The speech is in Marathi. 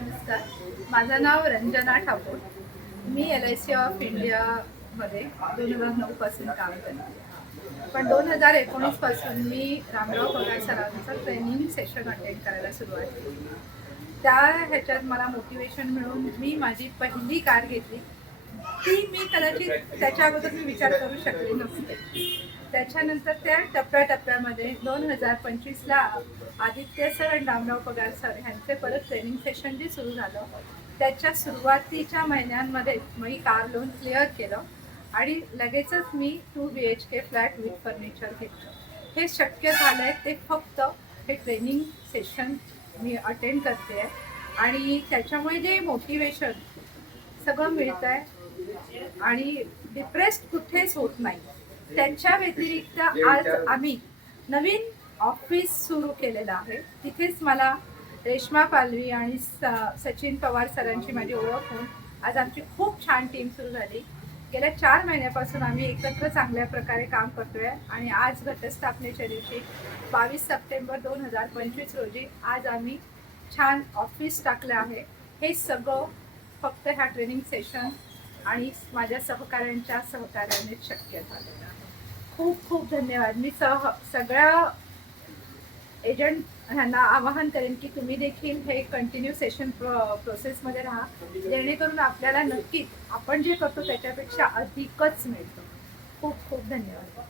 नमस्कार, माझं नाव रंजना ठाकूर. मी LIC ऑफ इंडियामध्ये 2009 पासून काम करते. पण 2019 पासून मी रामराव पगार सरांचं ट्रेनिंग सेशन अटेंड करायला सुरुवात केली. त्या ह्याच्यात मला मोटिवेशन मिळून मी माझी पहिली कार घेतली. ती मी कदाचित त्याच्या अगोदर मी विचार करू शकले नसते. त्याच्यानंतर त्या टप्प्याटप्प्यामध्ये 2025ला आदित्य सर आणि रामराव पगार सर ह्यांचे परत ट्रेनिंग सेशन जे सुरू झालं, त्याच्या सुरुवातीच्या महिन्यांमध्ये मी कार लोन क्लिअर केलं आणि लगेचच मी 2 BHK फ्लॅट विथ फर्निचर घेतलं. हे शक्य झालं आहे ते फक्त हे ट्रेनिंग सेशन मी अटेंड करते आहे आणि त्याच्यामुळे जे मोटिवेशन सगळं मिळतं आहे आणि डिप्रेस्ड कुठेच होत नाही. त्याच्या व्यतिरिक्त आज आम्ही नवीन ऑफिस सुरू केलेलं आहे. तिथेच मला रेश्मा पालवी आणि सचिन पवार सरांची माझी ओळख होऊन आज आमची खूप छान टीम सुरू झाली. गेल्या 4 महिन्यापासून आम्ही एकत्र चांगल्या प्रकारे काम करतोय आणि आज घटस्थापनेच्या दिवशी 22 सप्टेंबर 2025 रोजी आज आम्ही छान ऑफिस टाकलं आहे. हे सगळं फक्त ह्या ट्रेनिंग सेशन आणि माझ्या सहकाऱ्यांच्या सहकार्याने शक्य झालेलं आहे. खूप खूप धन्यवाद. मी सगळ्या एजंट ह्यांना आवाहन करेन की तुम्ही देखील हे कंटिन्यू सेशन प्रोसेसमध्ये राहा, जेणेकरून आपल्याला नक्कीच आपण जे करतो त्याच्यापेक्षा अधिकच मिळतं. खूप खूप धन्यवाद.